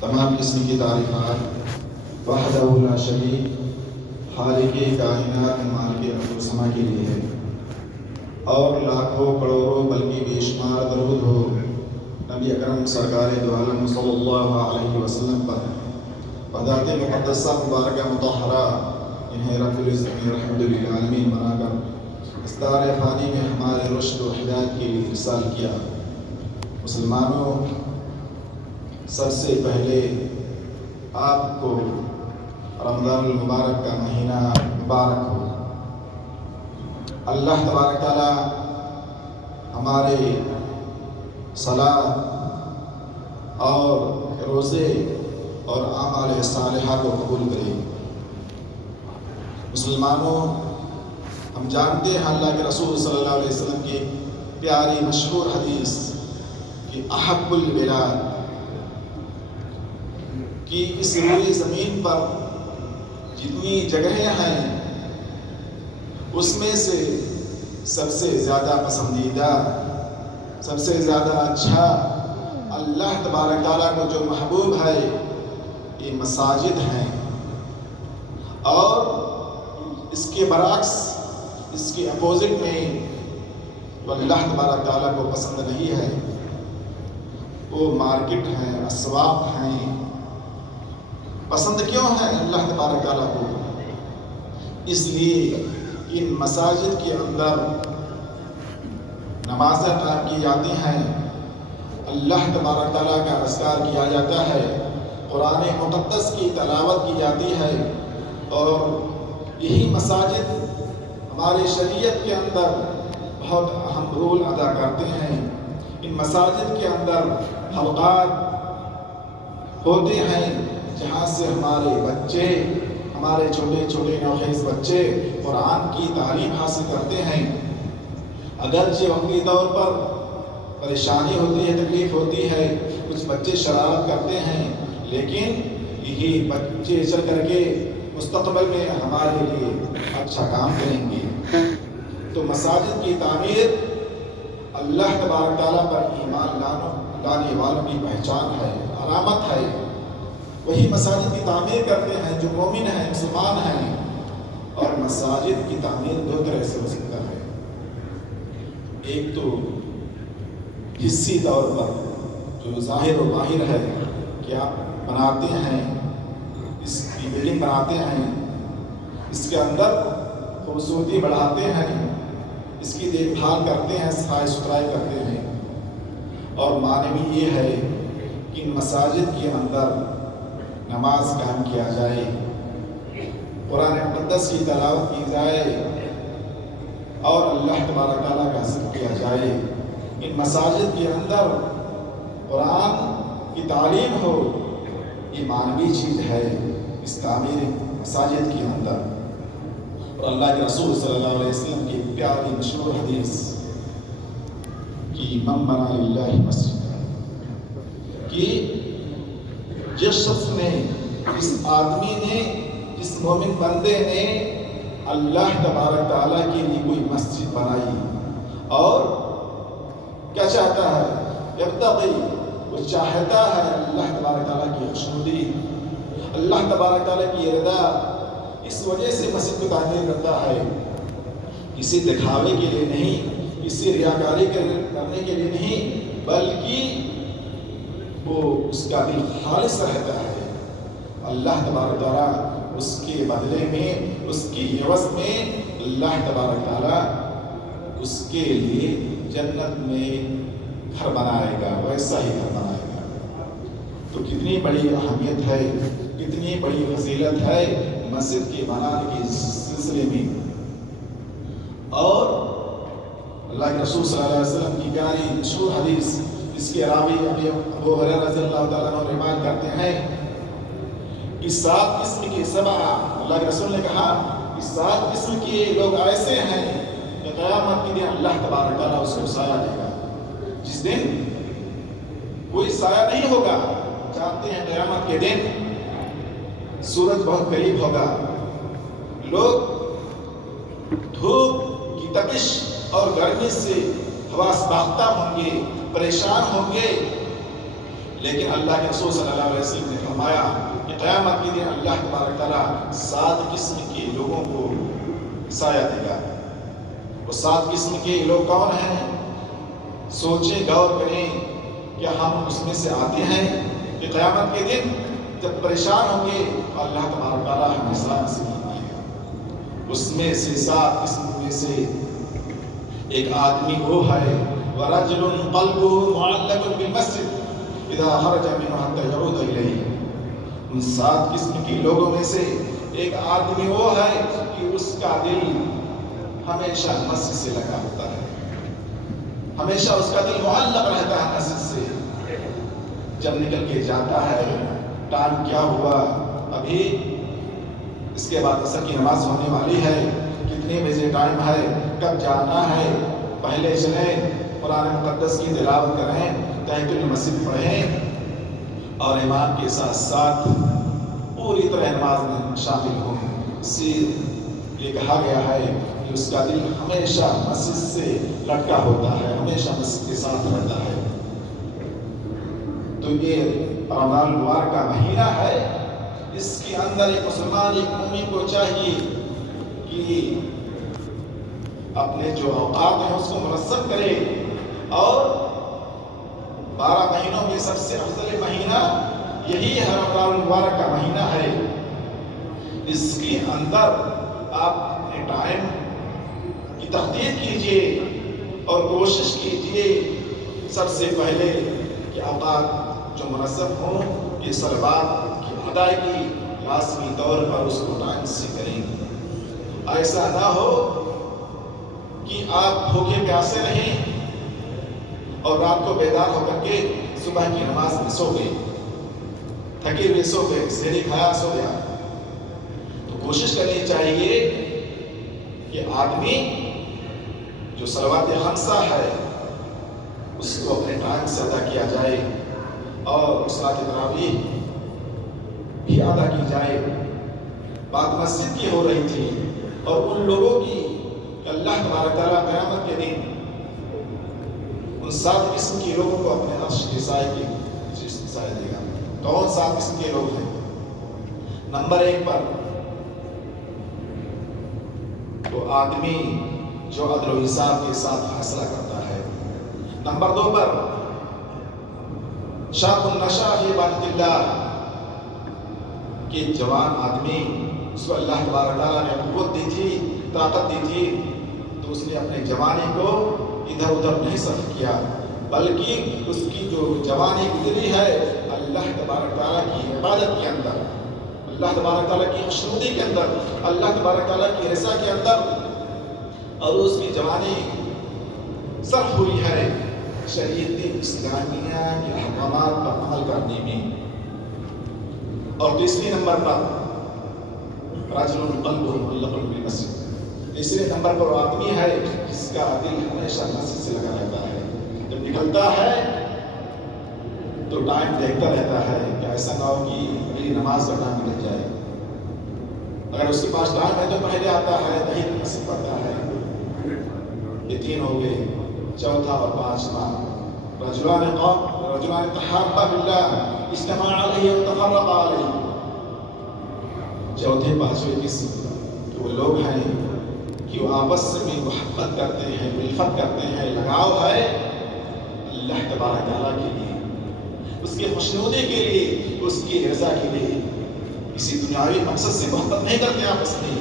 تمام قسم کی تعریفات وحدہ لا شریک خالق کائنات مالک ارض و سما کے لیے ہے، اور لاکھوں کروڑوں بلکہ بے شمار درود ہو نبی اکرم سرکار دو عالم صلی اللہ علیہ وسلم پر، بذات مقدسہ مبارکہ مطہرہ انہیں رب العزت رحمت للعالمین بنا کر اس دار فانی میں ہمارے رشد و ہدایت کے لیے ارسال کیا۔ مسلمانوں، سب سے پہلے آپ کو رمضان المبارک کا مہینہ مبارک ہو۔ اللہ تبارک تعالیٰ ہمارے صلاۃ اور روزے اور اعمال صالحہ کو قبول کرے۔ مسلمانوں، ہم جانتے ہیں اللہ کے رسول صلی اللہ علیہ وسلم کی پیاری مشہور حدیث کہ احب البلاد، کہ اس روئے زمین پر جتنی جگہیں ہیں اس میں سے سب سے زیادہ پسندیدہ، سب سے زیادہ اچھا، اللہ تبارک تعالیٰ کو جو محبوب ہے یہ مساجد ہیں، اور اس کے برعکس، اس کے اپوزٹ میں جو اللہ تبارک تعالیٰ کو پسند نہیں ہے وہ مارکیٹ ہیں، اسواق ہیں۔ پسند کیوں ہے اللہ تبارک تعالیٰ کو؟ اس لیے ان مساجد کے اندر نمازیں قائم کی جاتی ہیں، اللہ تبارک تعالیٰ کا اذکار کیا جاتا ہے، قرآن مقدس کی تلاوت کی جاتی ہے، اور یہی مساجد ہمارے شریعت کے اندر بہت اہم رول ادا کرتے ہیں۔ ان مساجد کے اندر حلقات ہوتے ہیں جہاں سے ہمارے بچے، ہمارے چھوٹے چھوٹے نوخیز بچے قرآن کی تعلیم حاصل کرتے ہیں۔ اگرچہ وقتی طور پر پریشانی ہوتی ہے، تکلیف ہوتی ہے، کچھ بچے شرارت کرتے ہیں، لیکن یہی بچے چل کر کے مستقبل میں ہمارے لیے اچھا کام کریں گے۔ تو مساجد کی تعمیر اللہ تبارک تعالیٰ پر ایمان لانے والوں کی پہچان ہے، علامت ہے۔ وہی مساجد کی تعمیر کرتے ہیں جو مومن ہیں، مسلمان ہیں۔ اور مساجد کی تعمیر دو طرح سے ہو سکتا ہے، ایک تو حصی طور پر جو ظاہر و باہر ہے کہ آپ بناتے ہیں، اس کی بلڈنگ بناتے ہیں، اس کے اندر خوبصورتی بڑھاتے ہیں، اس کی دیکھ بھال کرتے ہیں، صفائی ستھرائی کرتے ہیں۔ اور معنوی یہ ہے کہ ان مساجد کے اندر نماز قائم کیا جائے، قرآن مقدس کی تلاوت کی جائے، اور اللہ تبارک تعالیٰ کا ذکر کیا جائے۔ ان مساجد کے اندر قرآن کی تعلیم ہو، یہ معنوی چیز ہے اس تعمیر مساجد کے اندر۔ اور اللہ کے رسول صلی اللہ علیہ وسلم کی پیاری مشہور حدیث کہ من بنا للہ مسجد، کہ جس شخص نے، جس آدمی نے، جس مومن بندے نے اللہ تبارک تعالیٰ کے لیے کوئی مسجد بنائی، اور کیا چاہتا ہے؟ یبتغی، وہ چاہتا ہے اللہ تبارک تعالیٰ کی خوشنودی، اللہ تبارک تعالیٰ کی رضا، اس وجہ سے مسجد کو تعمیر کرتا ہے، کسی دکھاوے کے لیے نہیں، کسی ریاکاری کرنے کے لیے نہیں، بلکہ وہ اس کا دل خالص رہتا ہے۔ اللہ تبارک تعالیٰ اس کے بدلے میں، اس کی عوض میں اللہ تبارک تعالیٰ اس کے لیے جنت میں گھر بنائے گا، ویسا ہی گھر بنائے گا۔ تو کتنی بڑی اہمیت ہے، کتنی بڑی فضیلت ہے مسجد کے بنانے کے سلسلے میں۔ اور اللہ کے رسول صلی اللہ علیہ وسلم کی پیاری مشہور حدیث، اس کے راوی ابو ہریرہ رضی اللہ تعالیٰ عنہ روایت کرتے ہیں کہ 7 قسم کے 7، اللہ کے رسول نے کہا کہ 7 قسم کے لوگ ایسے ہیں کہ قیامت کے دن اللہ تبارک تعالیٰ اس کو سایہ دے گا، جس دن کوئی سایہ نہیں ہوگا۔ جانتے ہیں قیامت کے دن سورج بہت قریب ہوگا، لوگ دھوپ کی تپش اور گرمی سے حواس باختہ ہوں گے، پریشان ہوں گے، لیکن اللہ کے رسول صلی اللہ علیہ وسلم نے فرمایا کہ قیامت کے دن اللہ تبارک تعالیٰ 7 قسم کے لوگوں کو سایہ دے گا۔ وہ 7 قسم کے لوگ کون ہیں؟ سوچیں، غور کریں کہ ہم اس میں سے آتے ہیں کہ قیامت کے دن جب پریشان ہوں گے اللہ تبارک تعالیٰ ہمیں سایہ سے فرمائے گا۔ اس میں سے 7 قسم میں سے ایک آدمی وہ ہے وَرَجُلٌ قَلْبُهُ مُعَلَّقٌ بِالْمَسْجِدِ إِذَا خَرَجَ مِنْهُ حَتَّى يَعُودَ إِلَيْهِ۔ ان 7 قسم کے لوگوں میں سے ایک آدمی وہ ہے کہ اس کا دل ہمیشہ مسجد سے لگا ہوتا ہے، ہمیشہ اس کا دل معلق رہتا ہے مسجد سے۔ جب نکل کے جاتا ہے، ٹائم کیا ہوا، ابھی اس کے بعد عصر کی نماز ہونے والی ہے، کتنے بجے ٹائم ہے، کب جانا ہے، پہلے چلیں قرآن مقدس کی تلاوت کریں، تحیۃ المسجد پڑھیں اور امام کے ساتھ ساتھ پوری طرح نماز میں شامل ہوں۔ اسی لیے کہا گیا ہے کہ اس کا دل ہمیشہ مسجد سے لٹکا ہوتا ہے، ہمیشہ مسجد کے ساتھ رہتا ہے۔ تو یہ رمضان المبارک کا مہینہ ہے، اس کے اندر ایک مسلمان، ایک مومن کو چاہیے کہ اپنے جو اوقات ہیں اس کو منظم کرے، اور 12 مہینوں میں سب سے افضل مہینہ یہی ہے، رمضان المبارک کا مہینہ ہے۔ اس کے اندر آپ اپنے ٹائم کی تخطیط کیجئے اور کوشش کیجئے سب سے پہلے کہ اوقات جو منظم ہوں، کہ صلوات کی ادائیگی لازمی طور پر اس کو ٹائم سے کریں۔ ایسا نہ ہو کہ آپ بھوکے پیاسے رہیں اور رات کو بیدار ہو کر کے صبح کی نماز میں سو گئے، تھکے ہوئے سو گئے، سحری کھایا سو گیا۔ تو کوشش کرنی چاہیے کہ آدمی جو صلوات خمسہ ہے اس کو اپنے ٹائم سے ادا کیا جائے، اور صلاۃ تراویح بھی ادا کی جائے۔ بات مسجد کی ہو رہی تھی اور ان لوگوں کی کہ اللہ تبارک تعالیٰ قیامت کے دن ان 7 قسم کے لوگوں کو اپنے عرش کے سائے کی سایہ دے گا۔ کون 7 قسم کے لوگ ہیں؟ نمبر 1 پر تو آدمی جو عدل و انصاف کے ساتھ فیصلہ کرتا ہے۔ نمبر 2 پر شاب النشا فی عبادت اللہ، کہ جوان آدمی، اس کو اللہ تبارک تعالیٰ نے قوت دی تھی، طاقت دی تھی، تو اس نے اپنے جوانی کو ادھر ادھر نہیں صرف کیا، بلکہ اس کی جو جوانی گزری ہے اللہ تبارک تعالیٰ کی عبادت کے اندر، اللہ تبارک تعالیٰ کی خوشنودی کے اندر، اللہ تبارک تعالیٰ کی رضا کے اندر، اور اس کی جوانی صرف ہوئی ہے شریعت اسلامیہ کے احکامات پر عمل کرنے میں۔ اور تیسری نمبر پر رجل قلبه معلق بالمسجد، تیسرے نمبر پر وہ آدمی ہے جس کا دل ہمیشہ مسجد سے لگا رہتا ہے، جب نکلتا ہے تو ٹائم دیکھتا رہتا ہے کہ ایسا نہ ہو کہ میری نماز کا ٹائم نکل جائے۔ اگر اس کے پاس ٹائم ہے تو پہلے آتا ہے، تحیۃ المسجد پڑھتا ہے۔ یہ 3 ہو گئے۔ چوتھا اور 5واں رجلان تحابا باللہ اجتمعا علیہ وتفرقا علیہ۔ چوتھے 5ویں قسم وہ لوگ ہیں کہ وہ آپس میں محبت کرتے ہیں، الفت کرتے ہیں، لگاؤ ہے اللہ تبارک تعالیٰ کے لیے، اس کی خوشنودی کے لیے، اس کی رضا کے لیے، کسی دنیاوی مقصد سے محبت نہیں کرتے آپس میں۔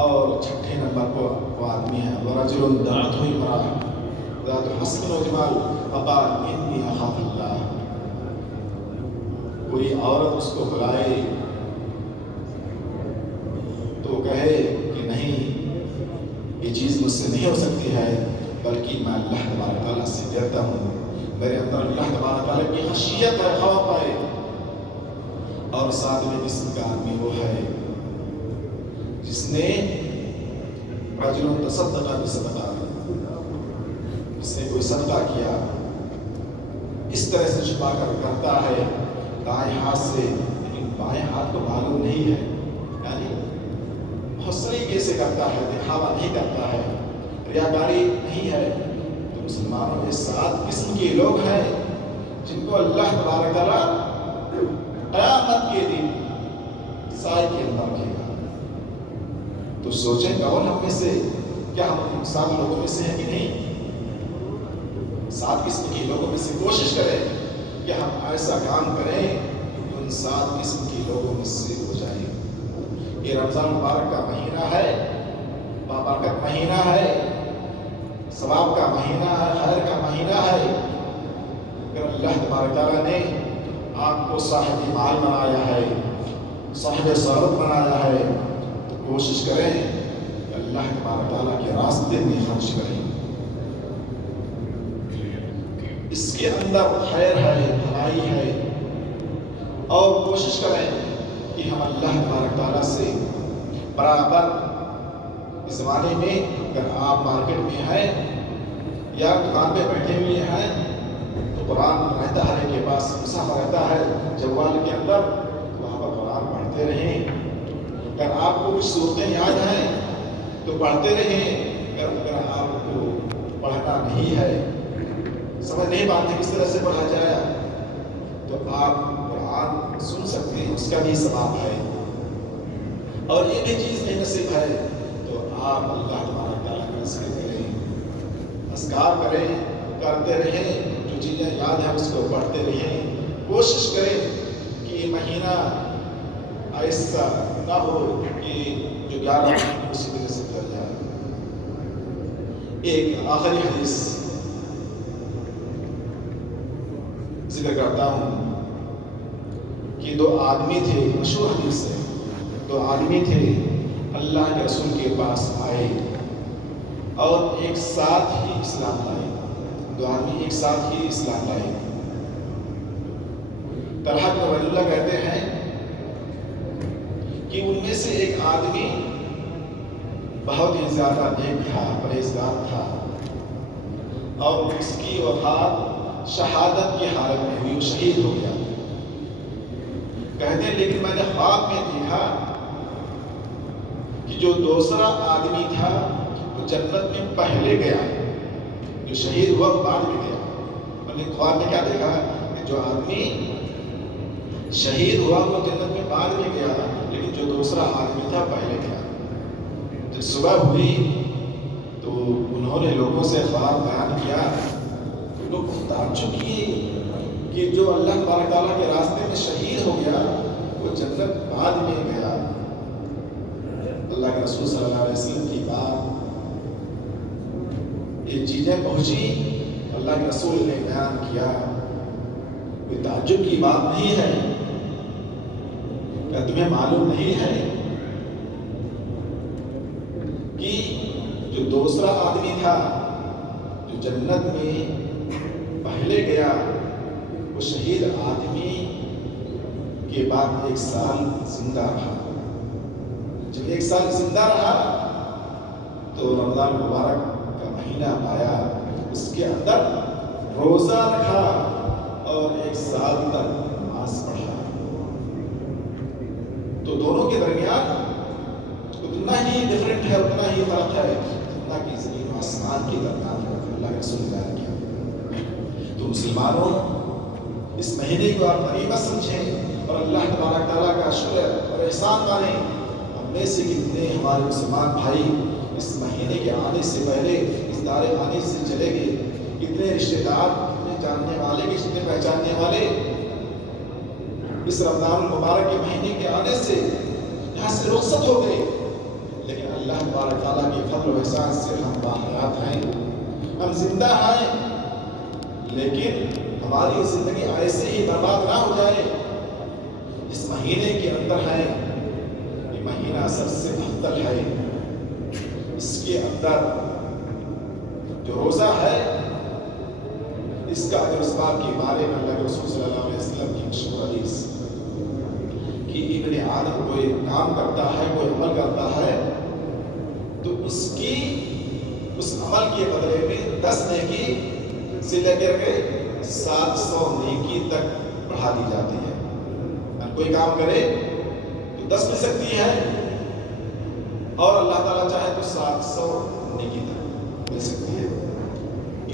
اور چھٹے نمبر پر وہ آدمی ہے ورجل دعته امرأة ذات حسن و جمال فقال انی اخاف اللہ۔ کوئی عورت اس کو بلائے تو کہے کہ نہیں، یہ چیز مجھ سے نہیں ہو سکتی ہے، بلکہ میں اللہ تبارک تعالیٰ سے ڈرتا ہوں، میرے اندر اللہ تبارک تعالیٰ کی خشیت ہے، خوف ہے۔ اور 7ویں قسم کا آدمی وہ ہے جس نے رجل تصدق بصدقہ، جس نے کوئی صدقہ کیا، اس طرح سے چھپا کر کرتا ہے دائیں ہاتھ سے، لیکن بائیں ہاتھ کو معلوم نہیں ہے، یعنی بہت طریقے سے کرتا ہے، دکھاوا نہیں کرتا ہے، ریاکاری نہیں ہے، تو مسلمانوں میں 7 قسم کے لوگ ہیں جن کو اللہ تبارک تعالیٰ قیامت کے دن سائے کے اندر رکھے گا۔ تو سوچیں کون ہم میں سے، کیا ہم 7 لوگوں میں سے ہیں کہ نہیں؟ 7 قسم کے لوگوں میں سے کوشش کریں کہ ہم ایسا کام کریں کہ ان 7 قسم کے لوگوں میں سے ہو جائیں۔ یہ رمضان مبارک کا مہینہ ہے، بابرکت مہینہ ہے، ثواب کا مہینہ ہے، خیر کا مہینہ ہے۔ اگر اللہ تبارک تعالیٰ نے آپ کو صاحب مال بنایا ہے، صاحب ثروت بنایا ہے، تو کوشش کریں کہ اللہ تبارک تعالیٰ کے راستے میں خرچ کریں۔ اس کے اندر خیر ہے، بھلائی ہے، اور کوشش کریں کہ ہم اللہ تبارک تعالیٰ سے برابر اس زمانے میں، اگر آپ مارکیٹ میں ہیں یا دکان پہ بیٹھے ہوئے ہیں تو قرآن رہتا ہے کے پاس، مصحف رہتا ہے جوال کے اندر، وہاں پر قرآن پڑھتے رہیں۔ اگر آپ کو کچھ صورتیں یاد ہیں تو پڑھتے رہیں۔ اگر آپ کو پڑھنا نہیں ہے، سمجھ نہیں پاتے کس طرح سے پڑھا جائے، تو آپ قرآن سن سکتے ہیں، اس کا بھی ثواب ہے۔ اور یہ بھی چیز نہیں نصیب ہے تو آپ اللہ تبارک تعالیٰ کا ذکر کریں، اذکار کریں، کرتے رہیں، جو چیزیں یاد ہیں اس کو پڑھتے رہیں۔ کوشش کریں کہ یہ مہینہ ایسا نہ ہو کہ جو 11 مہینے اسی طرح سے گزر جائے۔ ایک آخری حدیث ذکر کرتا ہوں کہ 2 آدمی تھے، مشہور حدیث ہے، 2 آدمی تھے، اللہ کے رسول کے پاس آئے اور ایک ساتھ ہی اسلام لائے۔ 2 آدمی ایک ساتھ ہی اسلام لائے۔ طلحہ بن عبید اللہ کہتے ہیں کہ ان میں سے ایک آدمی بہت ہی زیادہ نیک تھا، پرہیزگار تھا، اور اس کی وفات شہادت کی حالت میں ہوئی، وہ شہید ہو گیا۔ کہتے ہیں لیکن میں نے خواب میں دیکھا کہ جو دوسرا آدمی تھا وہ جنت میں پہلے گیا، جو شہید ہوا وہ بعد میں گیا۔ میں نے خواب میں کیا دیکھا کہ جو آدمی شہید ہوا وہ جنت میں بعد میں گیا، لیکن جو دوسرا آدمی تھا پہلے گیا۔ جب صبح ہوئی تو انہوں نے لوگوں سے خواب بیان کیا، لوگ تعجب کیے کہ جو اللہ تبارک تعالیٰ کے راستے میں شہید ہو گیا وہ جنت بعد میں گیا۔ اللہ کے رسول صلی اللہ علیہ وسلم کی بات یہ چیزیں پہنچی، اللہ کے رسول نے بیان کیا، کوئی تعجب کی بات نہیں ہے، کیا تمہیں معلوم نہیں ہے کہ جو دوسرا آدمی تھا جو جنت میں پہلے گیا وہ شہید آدمی کے بعد 1 سال زندہ رہا۔ جب 1 سال زندہ رہا تو رمضان مبارک کا مہینہ آیا، اس کے اندر روزہ رکھا اور 1 سال تک نماز پڑھا۔ تو دونوں کے درمیان اتنا ہی ڈفرنٹ ہے، اتنا ہی فرق ہے اتنا کہ زمین و آسمان کے درمیان فرق اللہ کے رسول نے بیان کیا۔ تو مسلمانوں اس مہینے کو آپ غنیمت سمجھیں اور اللہ تبارک تعالیٰ کا شکر اور احسان مانیں۔ ہم میں سے کتنے ہمارے مسلمان بھائی اس مہینے کے آنے سے پہلے، اس دار آنے سے چلے گئے، کتنے رشتے دار، کتنے جاننے والے، کتنے پہچاننے والے اس رمضان المبارک کے مہینے کے آنے سے یہاں سے رخصت ہو گئے، لیکن اللہ تبارک تعالیٰ کے فضل و احسان سے ہم باحیات ہیں، ہم زندہ ہیں، لیکن ہماری زندگی ایسے ہی برباد نہ ہو جائے۔ اس مہینے کے اندر ہے، یہ مہینہ سب سے افضل ہے، اس کے اندر جو روزہ ہے اس کا اجر و ثواب کے بارے میں اللہ کے رسول صلی اللہ علیہ وسلم کی مشہور حدیث کہ ابن آدم کوئی کام کرتا ہے، کوئی عمل کرتا ہے تو اس عمل کے بدلے میں 10 نیکی سے لے کر کے 700 نیکی تک بڑھا دی جاتی ہے۔ اگر کوئی کام کرے تو 10 مل سکتی ہے اور اللہ تعالیٰ چاہے تو 700 نیکی تک مل سکتی ہے۔